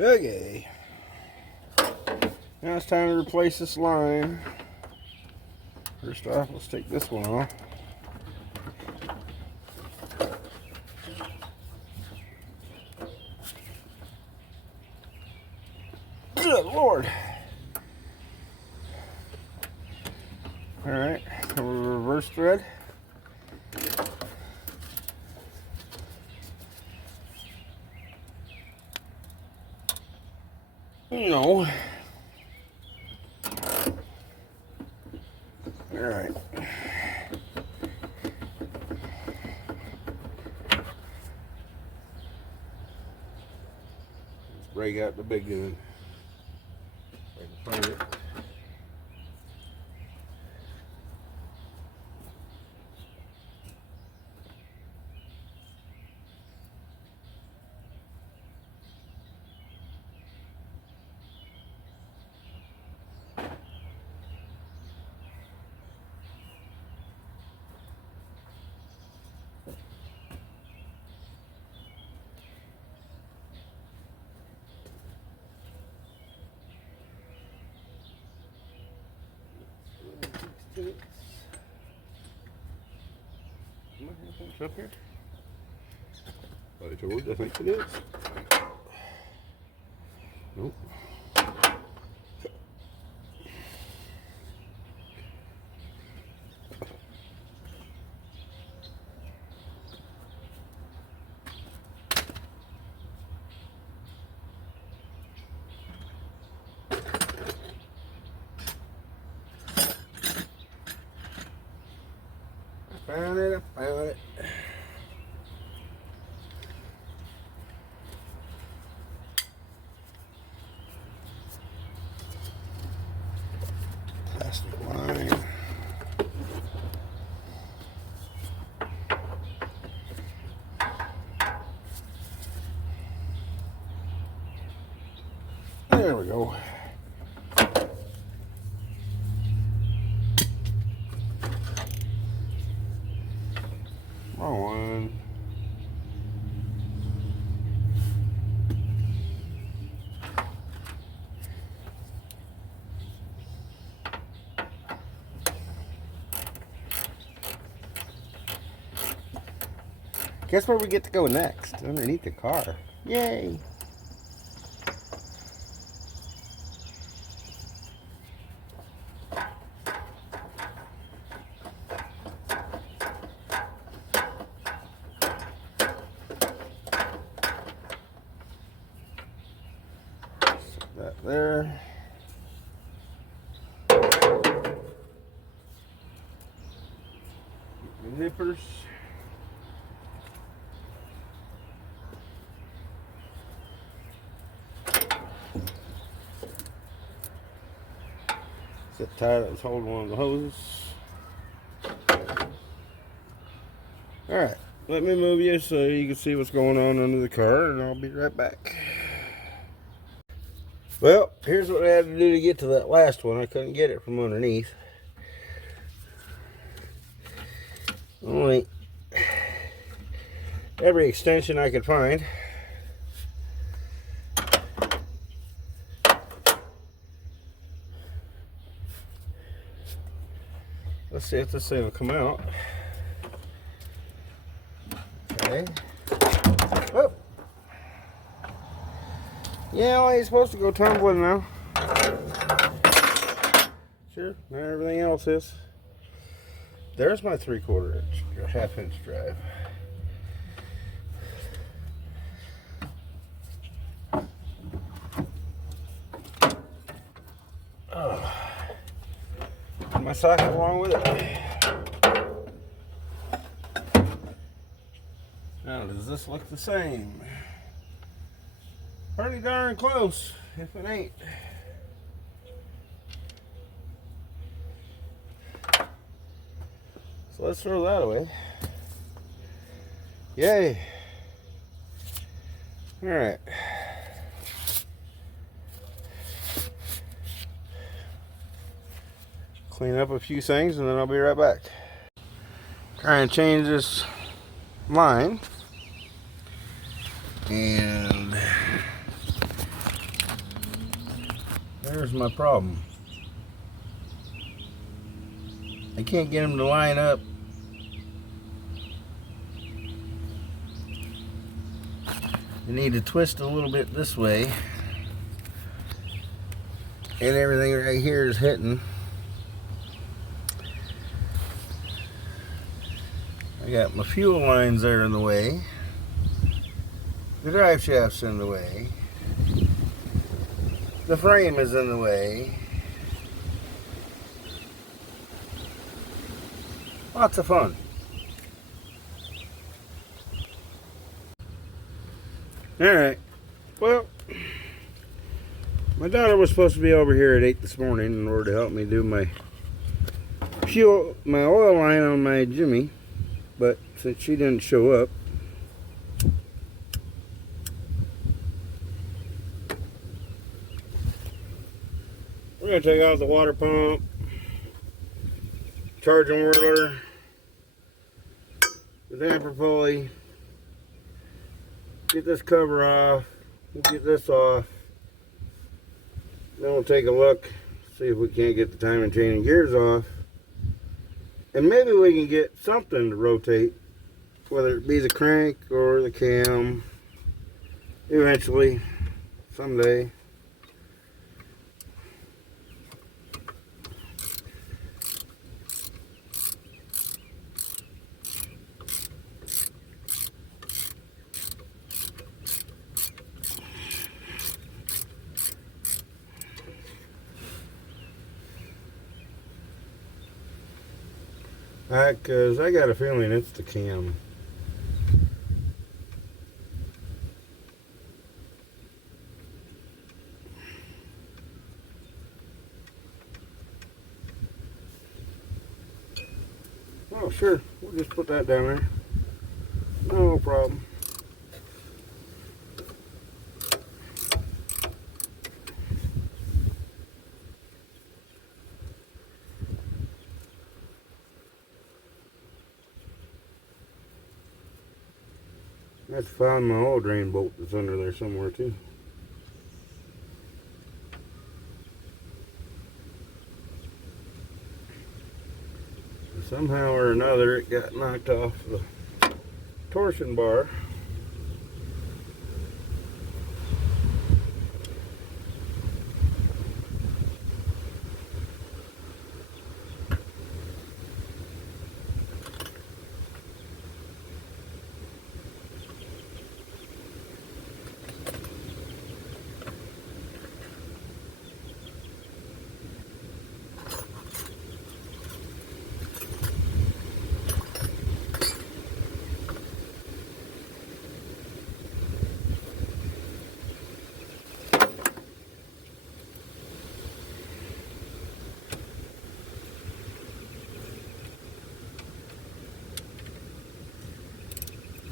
Okay. Now it's time to replace this line. First off, let's take this one off. Good Lord. Alright, reverse thread. No. Alright. Let's break out the big gun. If I can find it. Up here? By George, I think it is. Nope. I found it. Plastic line. There we go. Wrong one. Guess where we get to go next? Underneath the car. Yay! Set that there. Zippers. Zip tie that was holding one of the hoses. Alright, let me move you so you can see what's going on under the car, and I'll be right back. Well, here's what I had to do to get to that last one. I couldn't get it from underneath. Only every extension I could find. Let's see if this thing will come out. Okay. Oh. Yeah, well, he's supposed to go tumbling now. Sure, now everything else is. There's my 3/4 inch, or half-inch drive. Oh. And my socket along with it. Now, does this look the same? Pretty darn close, if it ain't. So let's throw that away. Yay. All right. Clean up a few things and then I'll be right back. Try and change this line. And here's my problem. I can't get them to line up. You need to twist a little bit this way. And everything right here is hitting. I got my fuel lines there in the way. The drive shaft's in the way. The frame is in the way. Lots of fun. Alright, well, my daughter was supposed to be over here at 8 this morning in order to help me do my oil line on my Jimmy, but since she didn't show up, we're going to take out the water pump, charging whirler, the damper pulley, get this cover off, we'll get this off, then we'll take a look, see if we can't get the timing chain and gears off, and maybe we can get something to rotate, whether it be the crank or the cam, eventually, someday. Because I got a feeling it's the cam. Oh, sure. We'll just put that down there. No problem. I have to find my oil drain bolt that's under there somewhere too. Somehow or another it got knocked off the torsion bar.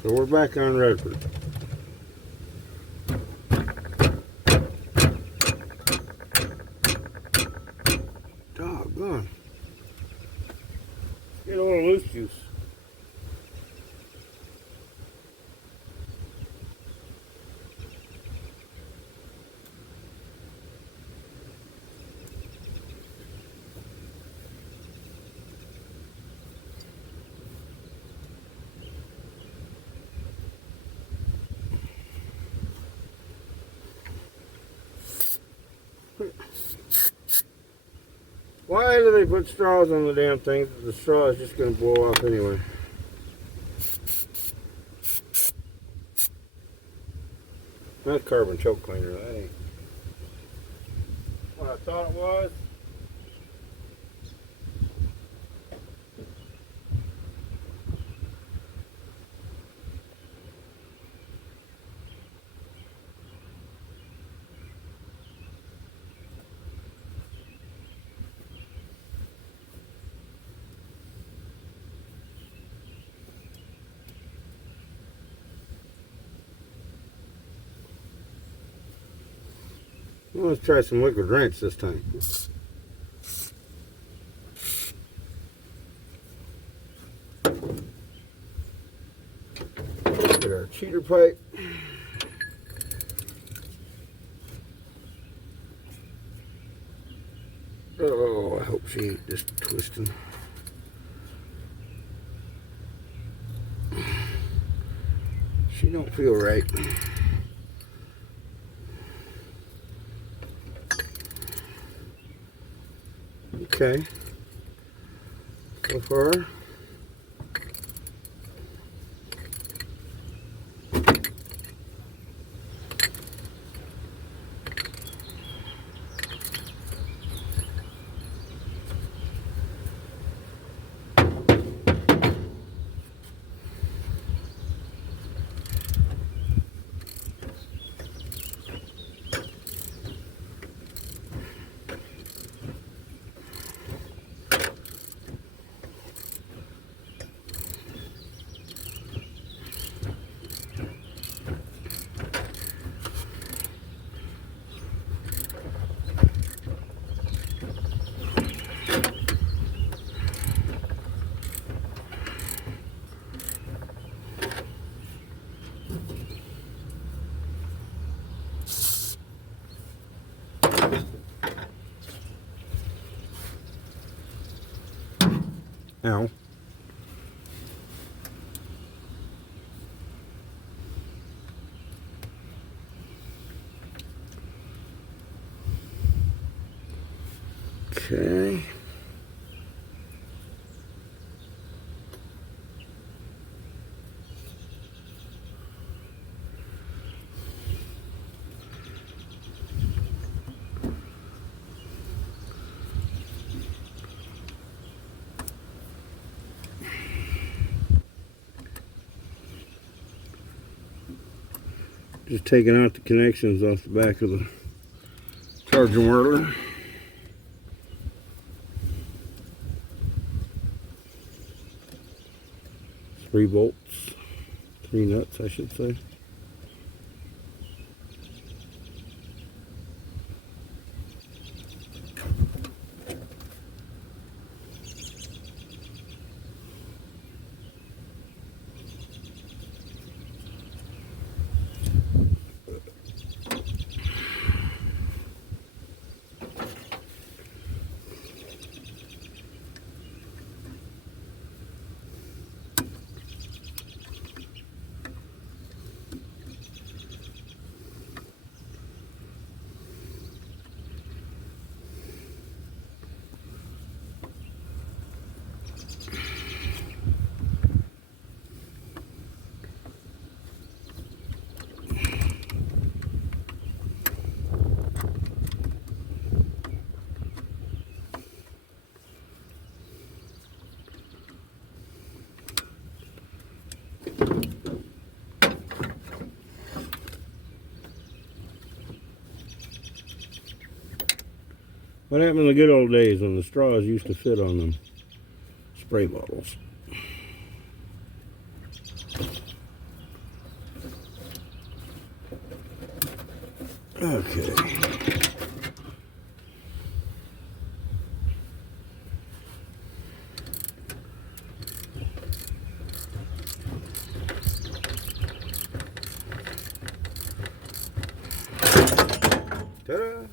So we're back on Redford. Doggone. Get a little loose juice. Why do they put straws on the damn thing? The straw is just going to blow off anyway. That's carbon choke cleaner. That ain't what I thought it was. Well, let's try some liquid wrench this time. Get our cheater pipe. Oh, I hope she ain't just twisting. She don't feel right. Okay. So far. Ow. Okay. Just taking out the connections off the back of the charger whirler. Three bolts, three nuts, I should say. What happened in the good old days when the straws used to fit on them spray bottles? Okay. Ta-da!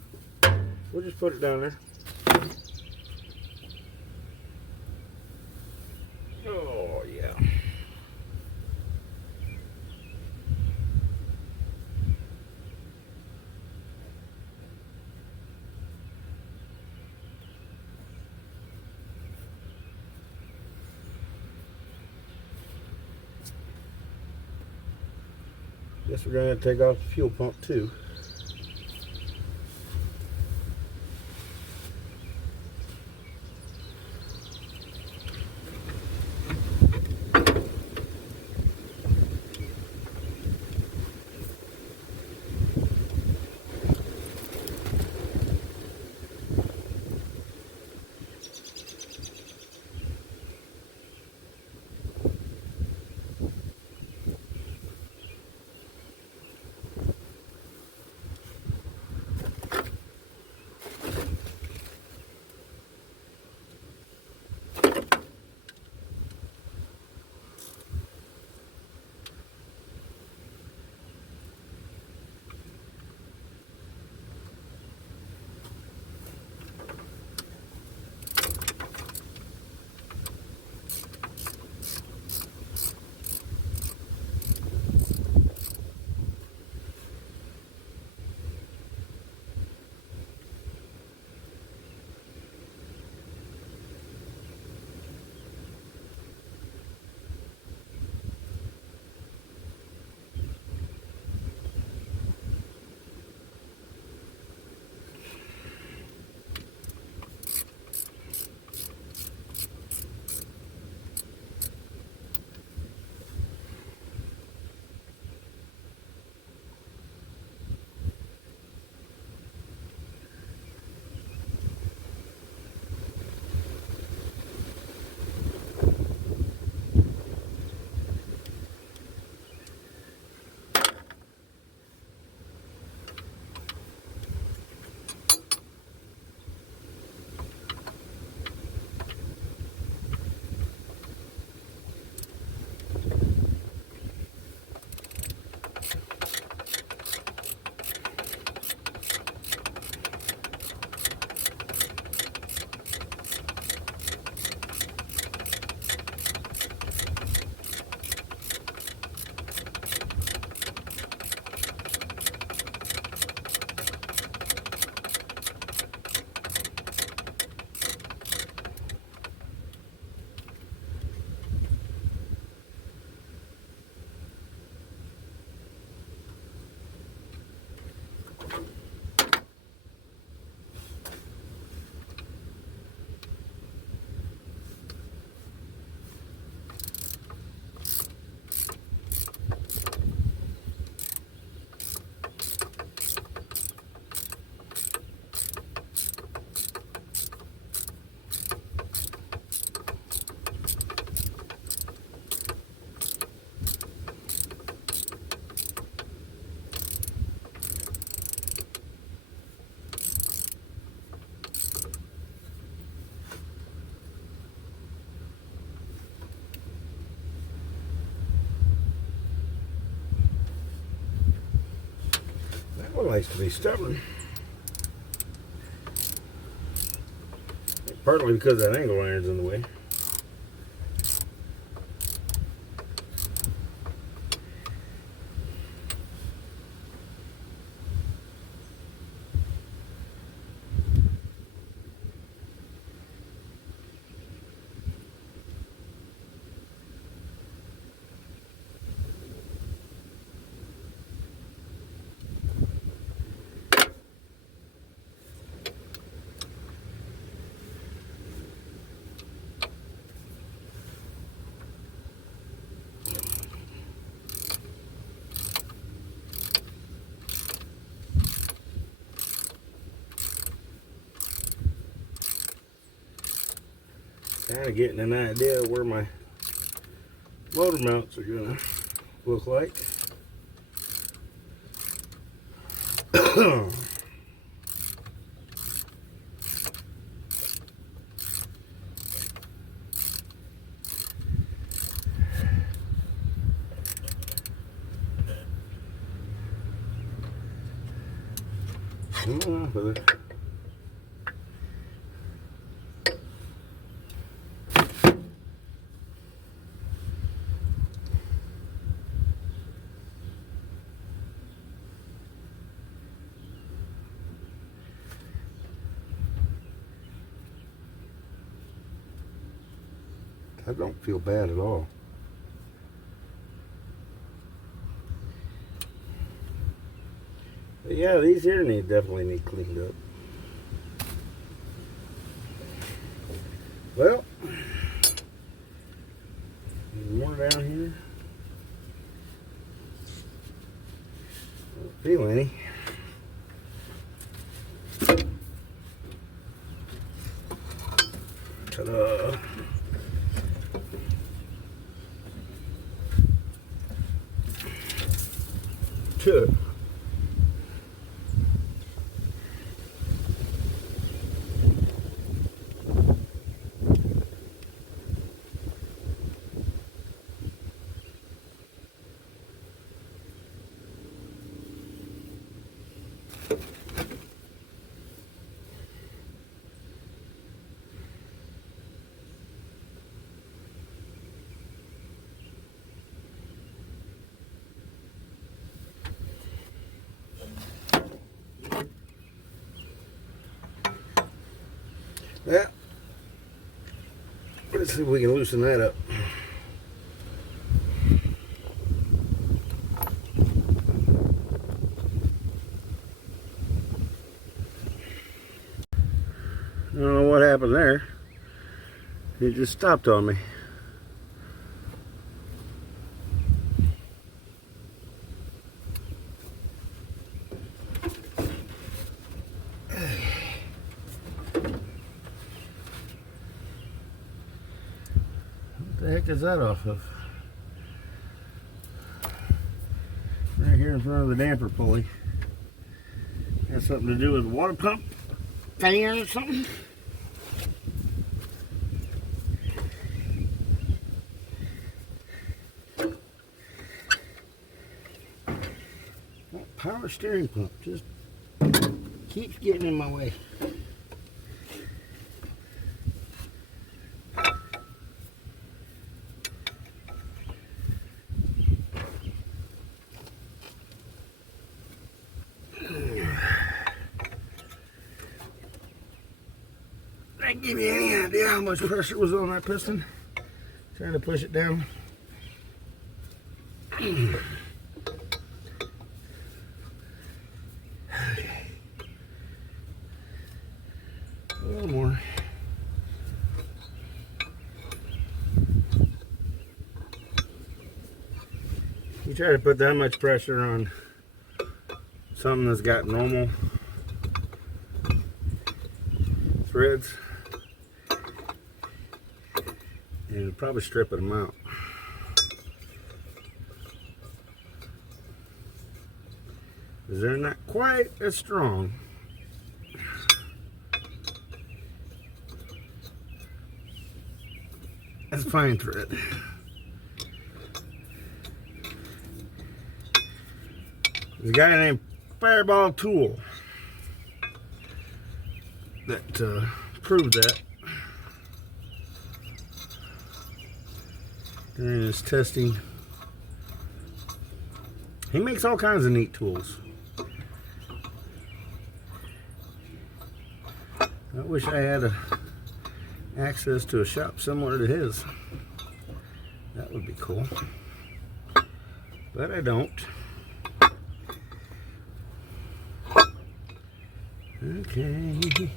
We'll just put it down there. Oh, yeah. Guess we're going to take off the fuel pump too. Well, it likes to be stubborn. Partly because that angle iron's in the way. Kind of getting an idea of where my motor mounts are gonna look like. I don't feel bad at all. But yeah, these here definitely need cleaned up. Well, more down here. Don't feel any. Ta-da. Good. Yeah. Let's see if we can loosen that up. I don't know what happened there. It just stopped on me. What the heck is that off of? Right here in front of the damper pulley. Has something to do with the water pump fan or something? That power steering pump just keeps getting in my way. That give you any idea how much pressure was on that piston? Trying to push it down. Okay. A little more. You try to put that much pressure on something that's got normal threads, and it'll probably strip them out. Because they're not quite as strong. That's fine thread. There's a guy named fireball tool that proved that during his testing. He makes all kinds of neat tools. I wish I had access to a shop similar to his. That would be cool. But I don't. Okay.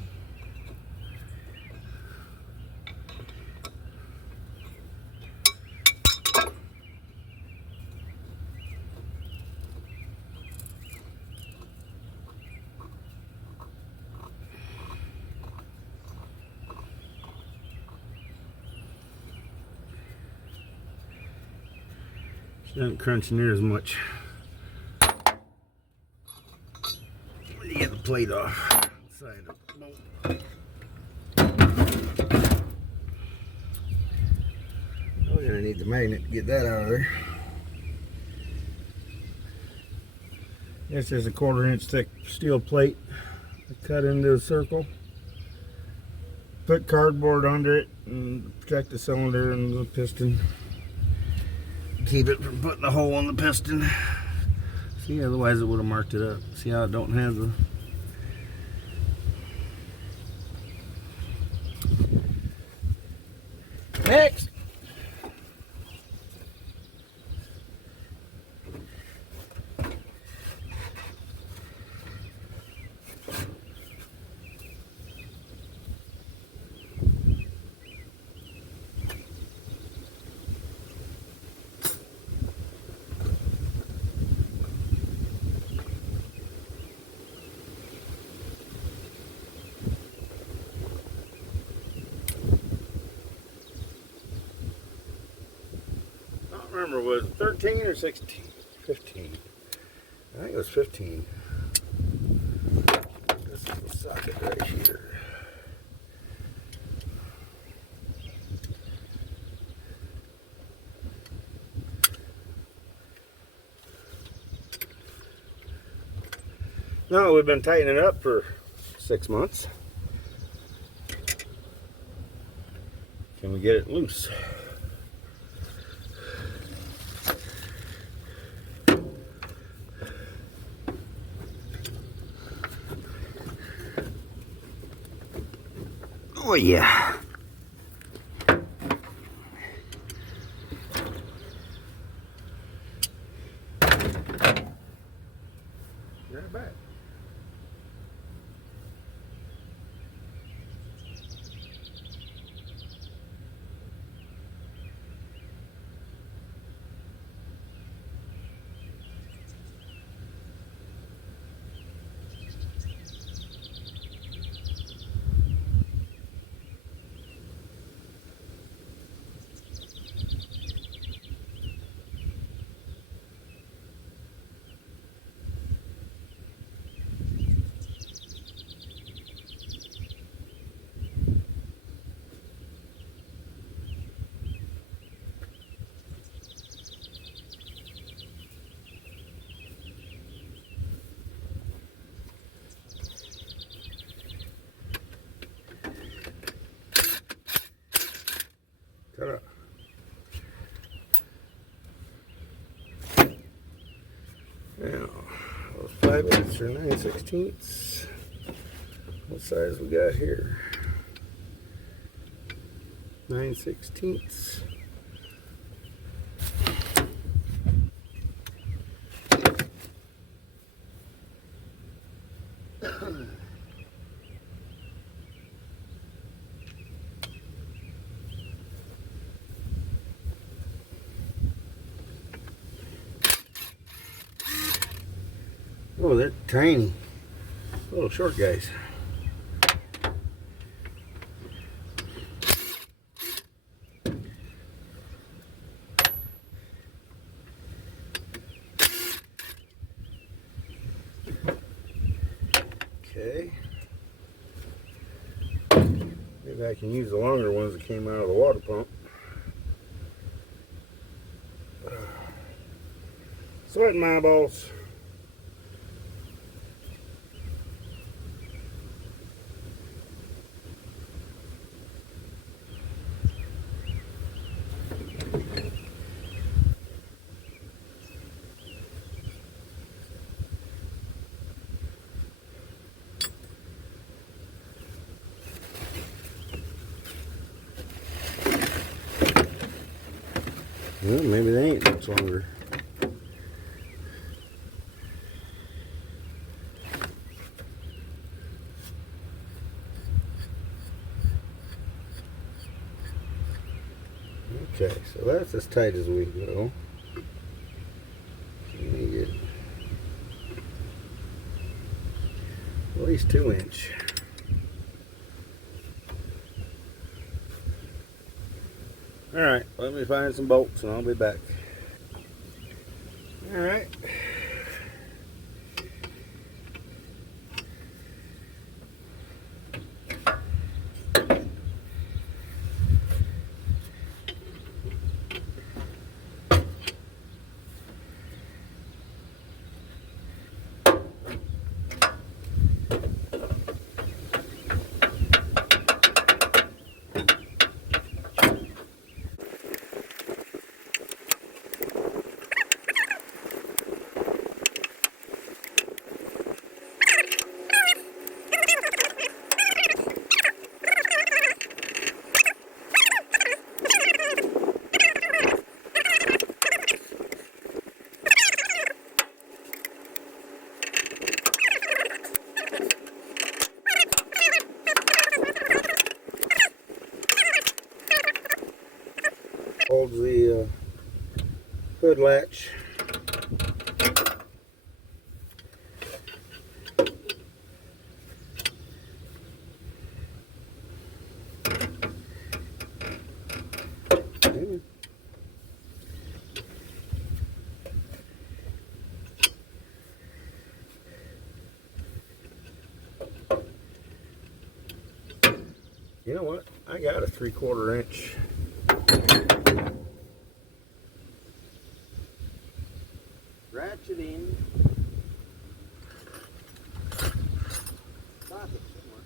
She doesn't crunch near as much. Let me get the plate off. Side of the bolt. We're gonna need the magnet to get that out of there. This is a 1/4 inch thick steel plate. I cut into a circle. Put cardboard under it and protect the cylinder and the piston. Keep it from putting a hole in the piston. See, otherwise it would have marked it up. See how it don't have the... Next! Remember, was it 13 or 16? 15. I think it was 15. This is the socket right here. No, we've been tightening it up for 6 months. Can we get it loose? Oh yeah. Right back. Ta-da. Now, those 5/8 or 9/16. What size we got here? 9/16. Oh, they're tiny. Little short guys. Okay. Maybe I can use the longer ones that came out of the water pump. Sweating my eyeballs. maybe they ain't much longer. Okay, so that's as tight as we go. Let me get at least 2 inch. Alright, let me find some bolts and I'll be back. Alright. Holds the hood latch. You know what? I got a 3/4 inch. Ratchet in. Stop it somewhere.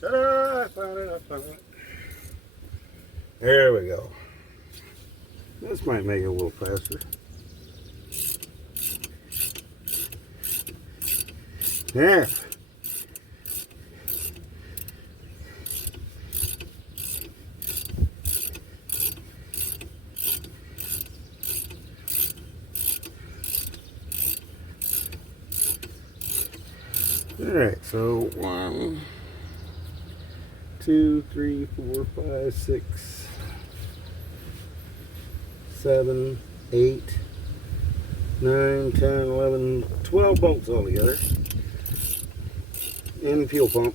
Ta-da! I found it, I found it. There we go. This might make it a little faster. Yeah. Alright, so 1, 2, 3, 4, 5, 6, 7, 8, 9, 10, 11, 12 bolts altogether. And the fuel pump.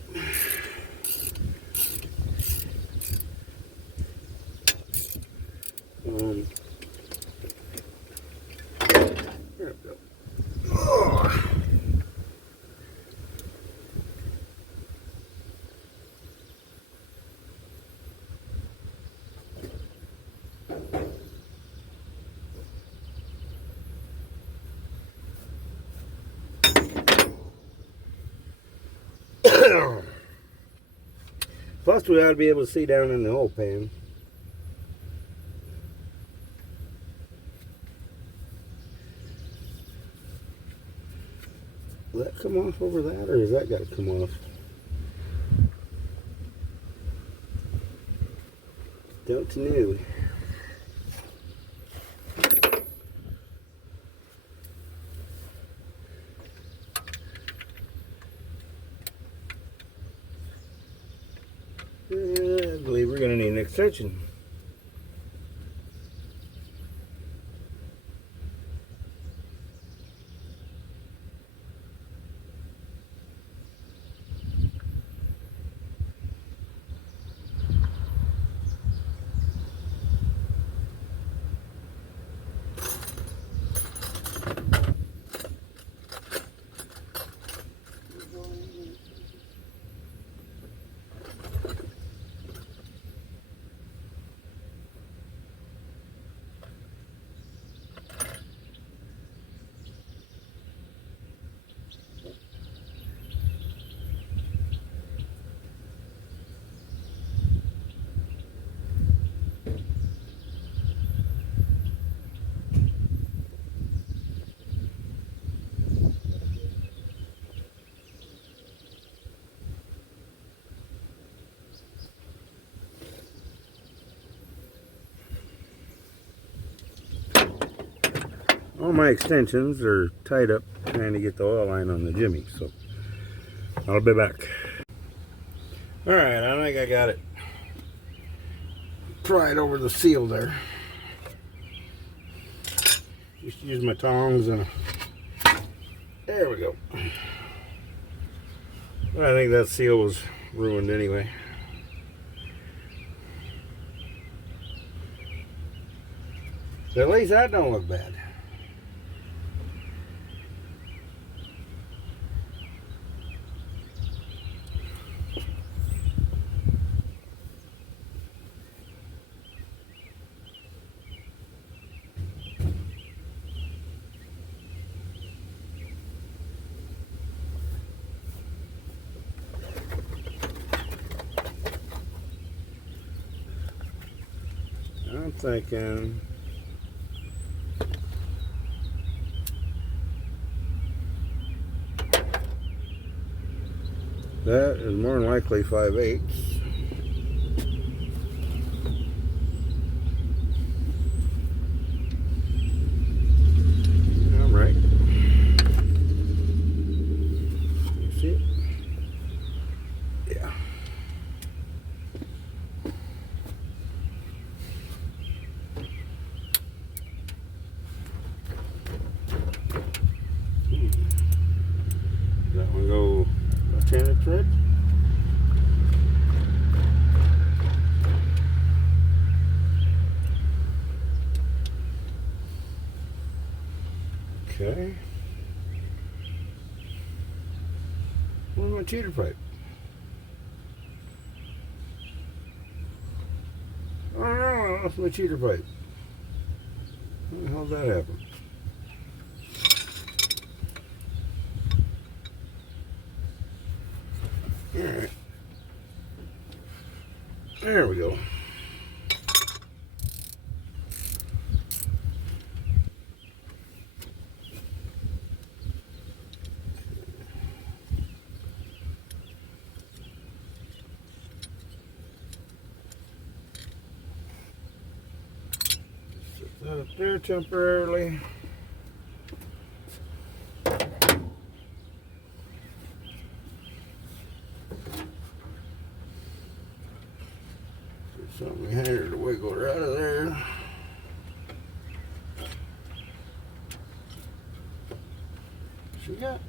There we go. Oh. Plus, we ought to be able to see down in the oil pan. Will that come off over that, or has that got to come off? Don't know. I believe we're going to need an extension. all my extensions are tied up trying to get the oil line on the Jimmy, so I'll be back. Alright, I think I got it pried over the seal there. Just use my tongs and there we go. I think that seal was ruined anyway. At least that don't look bad. I'm thinking that is more than likely 5/8. All right. You see it? Yeah. That one go Titanic thread. Okay. Where's my cheater pipe? Oh no, that's my cheater pipe. How the hell did that happen? Alright. There we go. Set that up there temporarily. Something behind to wiggle her out of there. She got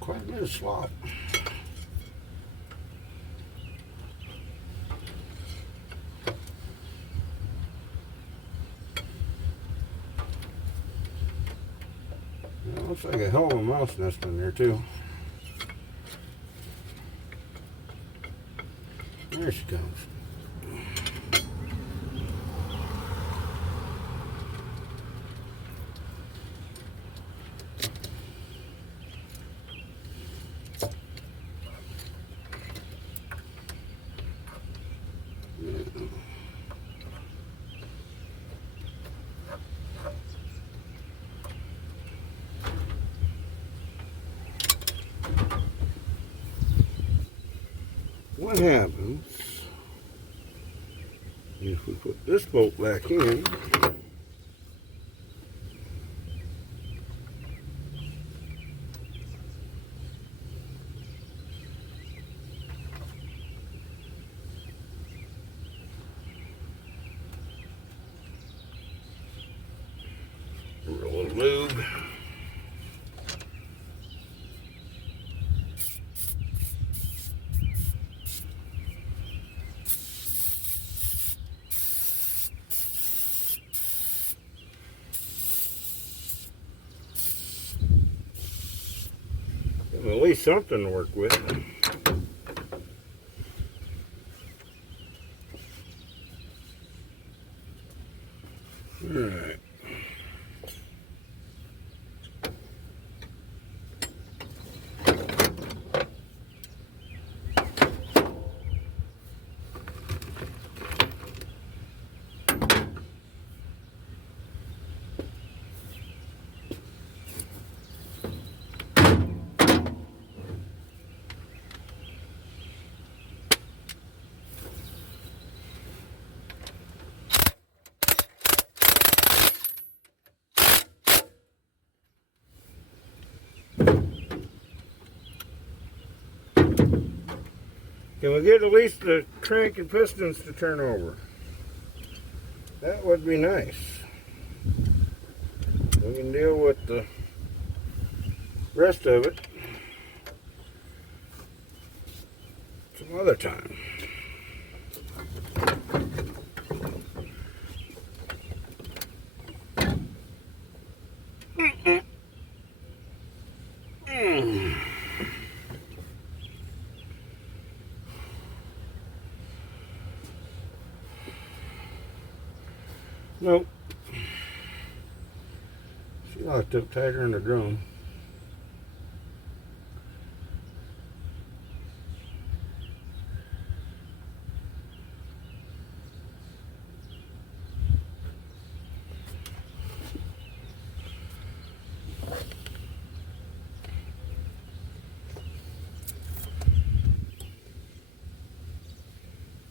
quite a bit of slop. It looks like a hell of a mouse nest in there too. There she comes. What happens if we put this bolt back in? A little lube. At least something to work with. All right. Can we get at least the crank and pistons to turn over? That would be nice. We can deal with the rest of it some other time. Nope. She locked up tighter in the drum.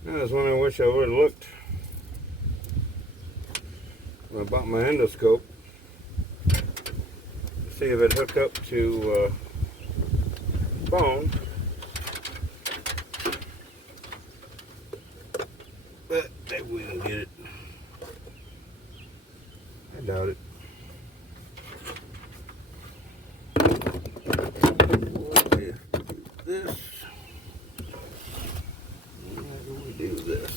That's when I wish I would have looked when I bought my endoscope. See if it hook up to bone. But maybe we can get it. I doubt it. This. How do we do this?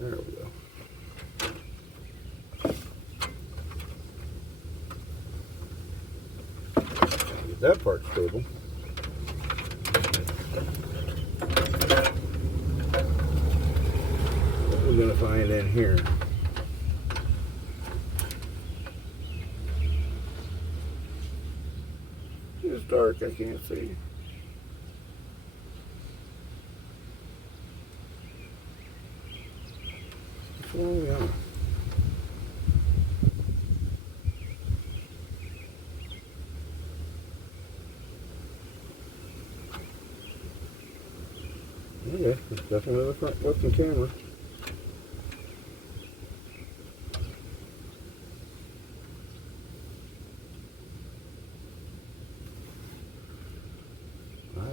There we go. Get that part stable. What we're going to find in here. It's dark, I can't see. What's wrong with that? Okay, it's definitely the front looking camera.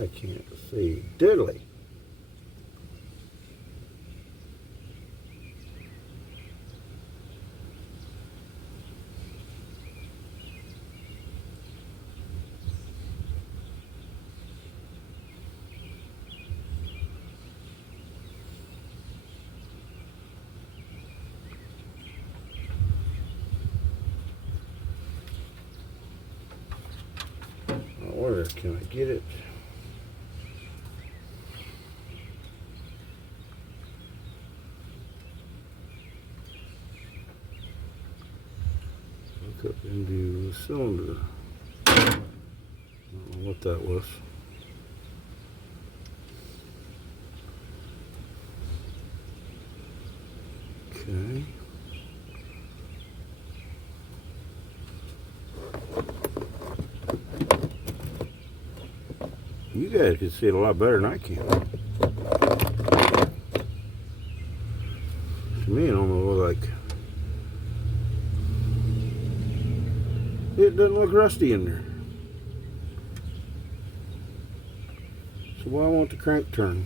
I can't see diddly. Where can I get it? Look up into the cylinder. I don't know what that was. Okay. You guys can see it a lot better than I can. To me, it almost looks like it doesn't look rusty in there. So why won't the crank turn?